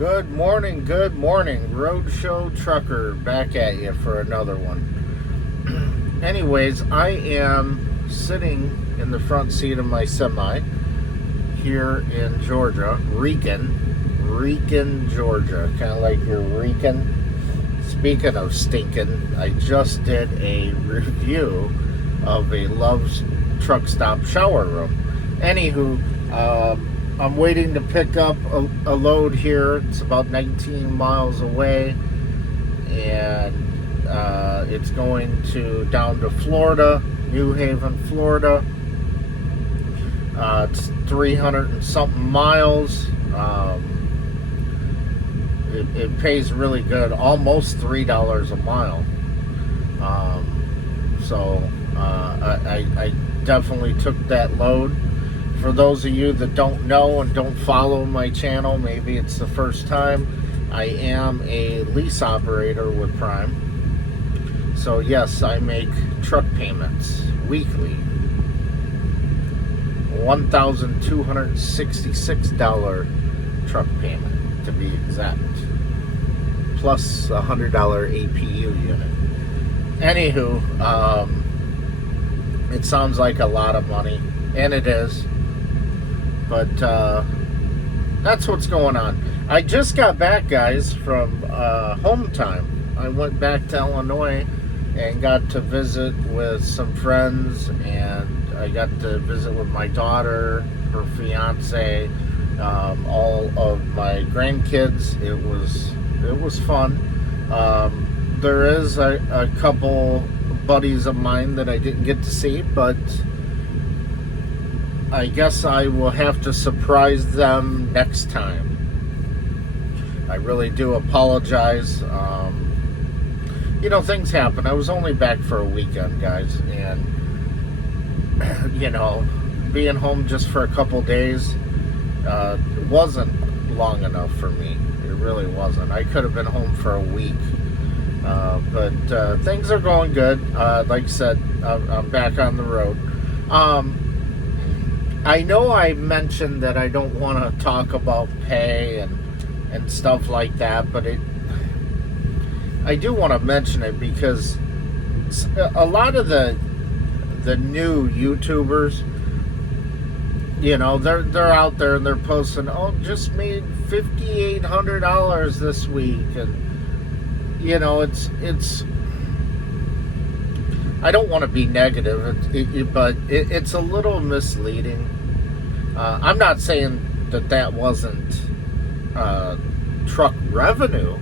Good morning, Roadshow Trucker, back at you for another one. Anyways, I am sitting in the front seat of my semi here in Georgia, Rincon, Georgia, kind of like your Rincon. Speaking of stinking, I just did a review of a Love's truck stop shower room. Anywho, I'm waiting to pick up a load here. It's about 19 miles away, and it's going down to Florida, New Haven, Florida. It's 300 and something miles. It pays really good, almost $3 a mile. So I definitely took that load. For those of you that don't know and don't follow my channel, maybe it's the first time, I am a lease operator with Prime. So yes, I make truck payments weekly. $1,266 truck payment, to be exact. Plus a $100 APU unit. Anywho, it sounds like a lot of money, and it is. But that's what's going on. I just got back, guys, from home time. I went back to Illinois and got to visit with some friends, and I got to visit with my daughter, her fiance, all of my grandkids. It was fun. There is a couple buddies of mine that I didn't get to see, but I guess I will have to surprise them next time. I really do apologize. Things happen. I was only back for a weekend, guys, and being home just for a couple days wasn't long enough for me. It really wasn't. I could have been home for a week. But things are going good. Like I said, I'm back on the road. I know I mentioned that I don't want to talk about pay and stuff like that, but I do want to mention it because a lot of the new YouTubers, they're out there and they're posting, just made $5,800 this week, and it's I don't want to be negative, but it's a little misleading. I'm not saying that wasn't truck revenue.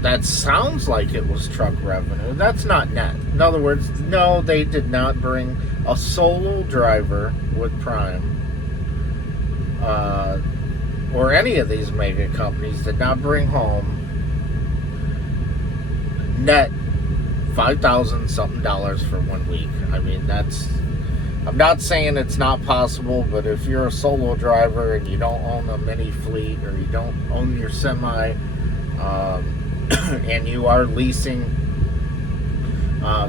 That sounds like it was truck revenue. That's not net. In other words, no, they did not bring a solo driver with Prime, or any of these mega companies did not bring home net $5,000 something for 1 week. I mean, I'm not saying it's not possible, but if you're a solo driver and you don't own a mini fleet, or you don't own your semi, and you are leasing,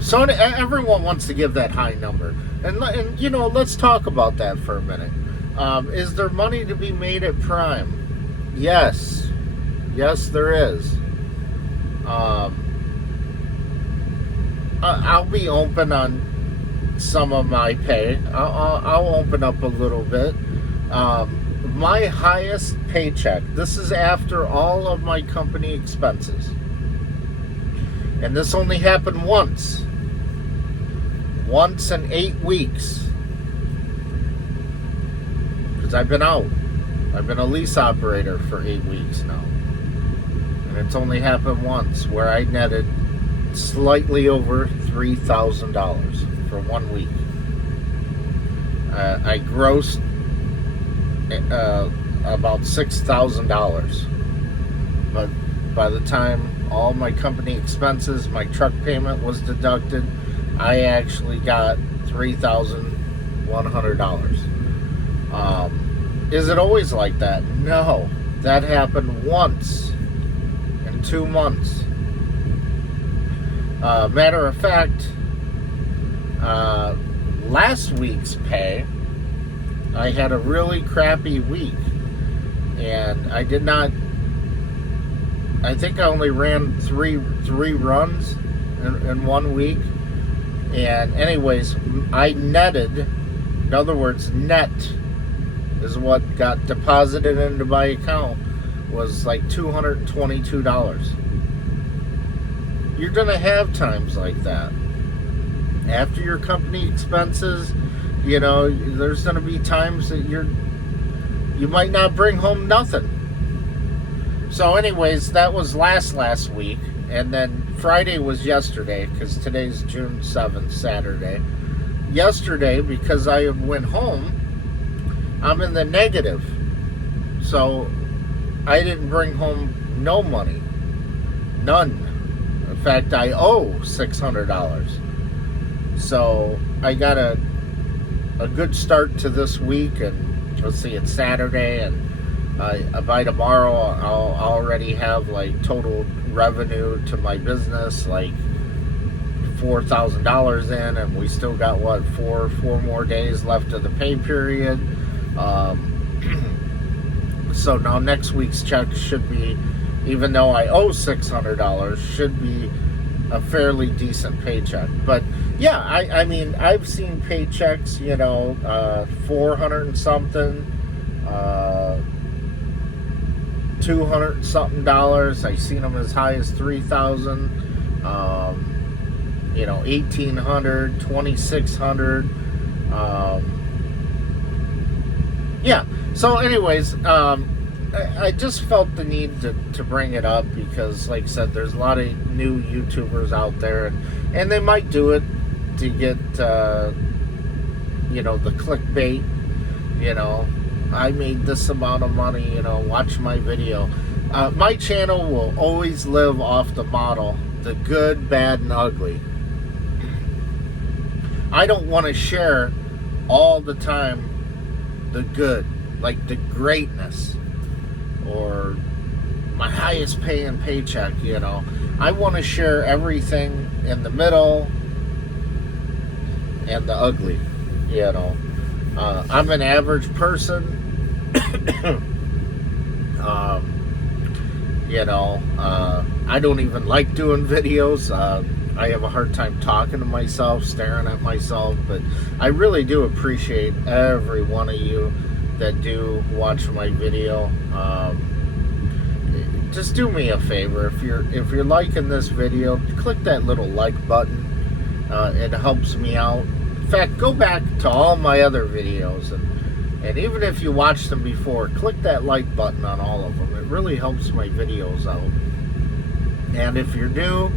so everyone wants to give that high number, and let's talk about that for a minute. Is there money to be made at Prime? Yes, there is. I'll be open on some of my pay. I'll open up a little bit. My highest paycheck, this is after all of my company expenses, and this only happened once in 8 weeks, because I've been out. I've been a lease operator for 8 weeks now, and it's only happened once where I netted slightly over $3,000 for 1 week. I grossed about $6,000, but by the time all my company expenses, my truck payment was deducted, I actually got $3,100. Is it always like that? No, that happened once in 2 months. Matter of fact, last week's pay, I had a really crappy week, and I did not. I think I only ran three runs in 1 week. And anyways, I netted. In other words, net is what got deposited into my account, was like $222. You're gonna have times like that. After your company expenses, you know, there's gonna be times that you might not bring home nothing. So anyways, that was last week. And then Friday was yesterday, because today's June 7th, Saturday. Yesterday, because I went home, I'm in the negative. So I didn't bring home no money. None. In fact, I owe $600. So I got a good start to this week, and let's see, it's Saturday, and by tomorrow I'll already have like total revenue to my business like $4,000 in, and we still got what, four more days left of the pay period. So now next week's check should be, even though I owe $600, should be a fairly decent paycheck. But yeah, I mean, I've seen paychecks, you know, 400 and something, 200 and something dollars. I've seen them as high as 3,000, you know, 1,800, 2,600. Yeah. So anyways, I just felt the need to bring it up because, like I said, there's a lot of new YouTubers out there, and they might do it to get, you know, the clickbait, you know, I made this amount of money, you know, watch my video. My channel will always live off the model, the good, bad, and ugly. I don't want to share all the time the good, like the greatness, or my highest paying paycheck, you know. I want to share everything in the middle and the ugly, you know. I'm an average person. You know, I don't even like doing videos. I have a hard time talking to myself, staring at myself, but I really do appreciate every one of you that do watch my video. Just do me a favor, if you're liking this video, click that little like button. It helps me out. In fact, go back to all my other videos, and even if you watched them before, click that like button on all of them. It really helps my videos out. And if you're new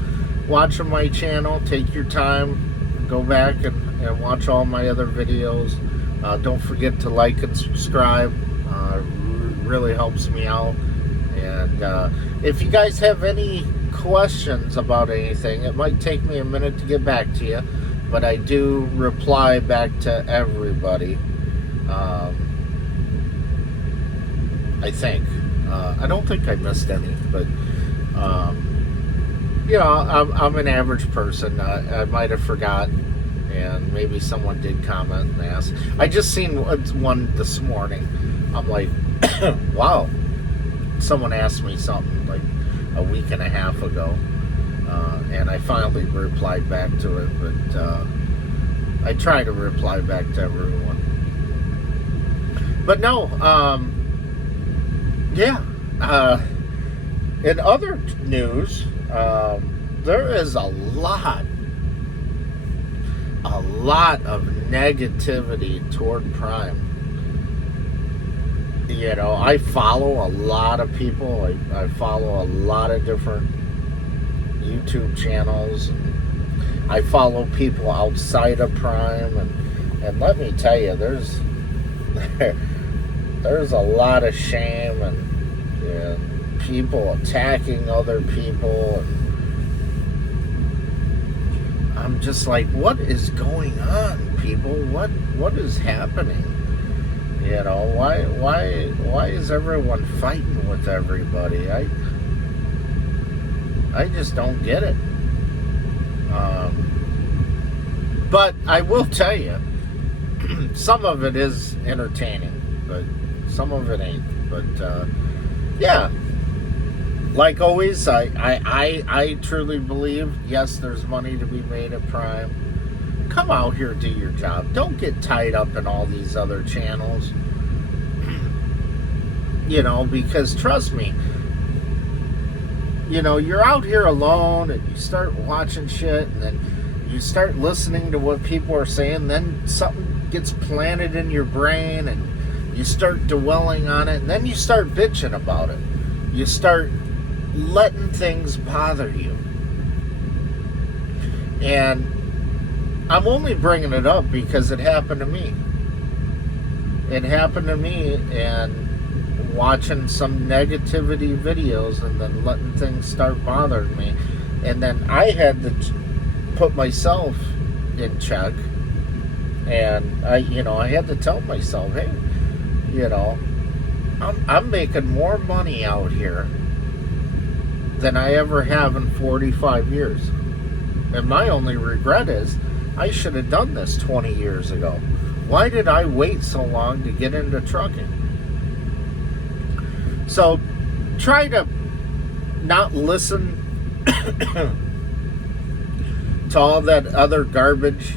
watching my channel, take your time, go back and watch all my other videos. Don't forget to like and subscribe. Really helps me out. And if you guys have any questions about anything, it might take me a minute to get back to you, but I do reply back to everybody. I think. I don't think I missed any, but you know, I'm an average person. I might have forgotten, and maybe someone did comment and ask. I just seen one this morning. I'm like, wow. Someone asked me something like a week and a half ago, and I finally replied back to it, but I try to reply back to everyone. But no, yeah. In other news, there is a lot of negativity toward Prime. You know, I follow a lot of people. I follow a lot of different YouTube channels. And I follow people outside of Prime, and let me tell you, there's a lot of shame and people attacking other people. And I'm just like, what is going on, people? What is happening? You know, why is everyone fighting with everybody? I just don't get it. But I will tell you, some of it is entertaining, but some of it ain't. But yeah, like always, I truly believe, yes, there's money to be made at Prime. Come out here, do your job. Don't get tied up in all these other channels. You know, because trust me, you know, you're out here alone and you start watching shit and then you start listening to what people are saying, then something gets planted in your brain and you start dwelling on it, and then you start bitching about it. You start letting things bother you. And I'm only bringing it up because it happened to me. It happened to me, and watching some negativity videos and then letting things start bothering me. And then I had to put myself in check. And I had to tell myself, hey, you know, I'm making more money out here than I ever have in 45 years. And my only regret is I should have done this 20 years ago. Why did I wait so long to get into trucking? So try to not listen to all that other garbage,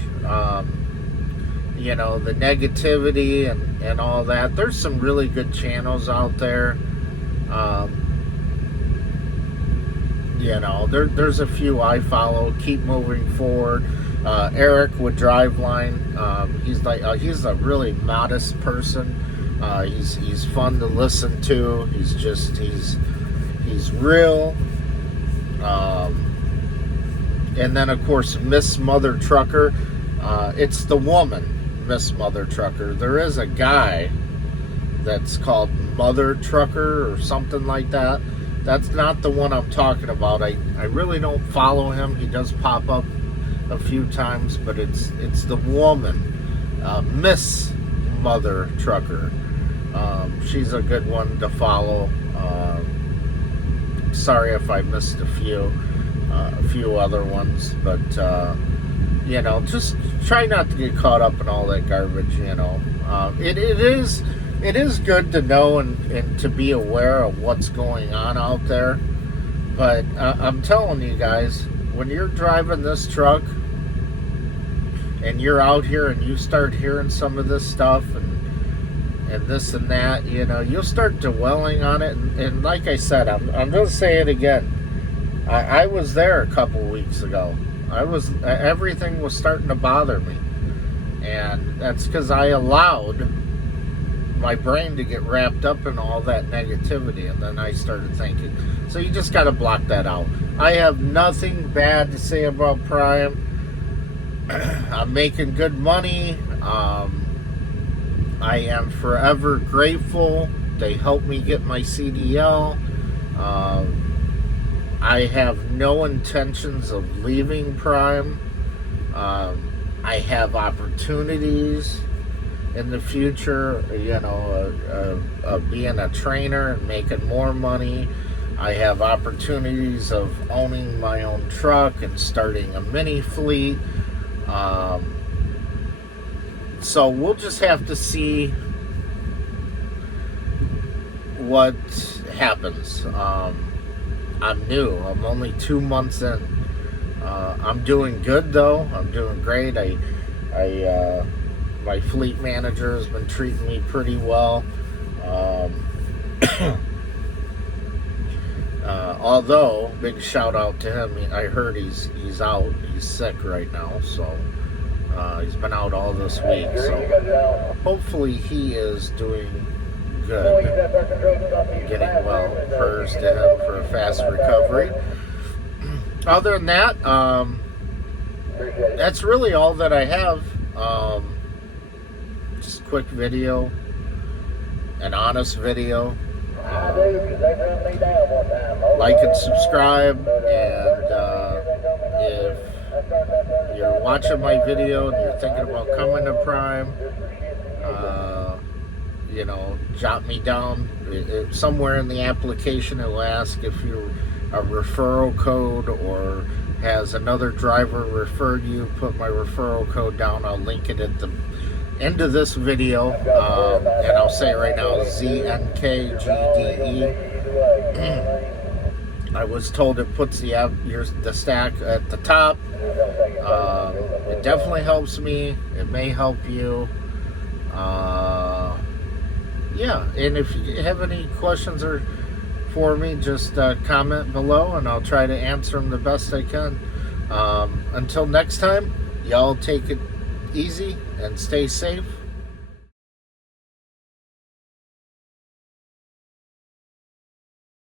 you know, the negativity and all that. There's some really good channels out there. You know, there's a few I follow. Keep Moving Forward. Eric with Driveline. He's a really modest person. He's fun to listen to. He's real. And then of course Miss Mother Trucker. It's the woman, Miss Mother Trucker. There is a guy that's called Mother Trucker or something like that. That's not the one I'm talking about. I really don't follow him. He does pop up a few times, but it's the woman, Miss Mother Trucker. She's a good one to follow. Sorry if I missed a few other ones, but you know, just try not to get caught up in all that garbage. You know, it is good to know and to be aware of what's going on out there. But I'm telling you guys, when you're driving this truck and you're out here and you start hearing some of this stuff and this and that, you know, you'll start dwelling on it. And like I said, I'm going to say it again. I was there a couple weeks ago. Everything was starting to bother me. And that's because I allowed my brain to get wrapped up in all that negativity, and then I started thinking. So you just got to block that out. I have nothing bad to say about Prime. I'm making good money. I am forever grateful. They helped me get my CDL. I have no intentions of leaving Prime. I have opportunities in the future, you know, of being a trainer and making more money. I have opportunities of owning my own truck and starting a mini fleet. So we'll just have to see what happens. I'm new. I'm only 2 months in. I'm doing good though. I'm doing great. My fleet manager has been treating me pretty well. Although, big shout out to him. I heard he's out. He's sick right now, so he's been out all this week. So hopefully he is doing good, getting well. Prayers to him for a fast recovery. Other than that, that's really all that I have. Just a quick video, an honest video. Like and subscribe, and if you're watching my video and you're thinking about coming to Prime, you know, jot me down. Somewhere in the application it will ask if you're a referral code or has another driver referred you. Put my referral code down. I'll link it at into this video, and I'll say it right now, ZNKGDE. I was told it puts the stack at the top. It definitely helps me. It may help you. Yeah, and if you have any questions for me, just comment below, and I'll try to answer them the best I can. Until next time, y'all take it easy and stay safe.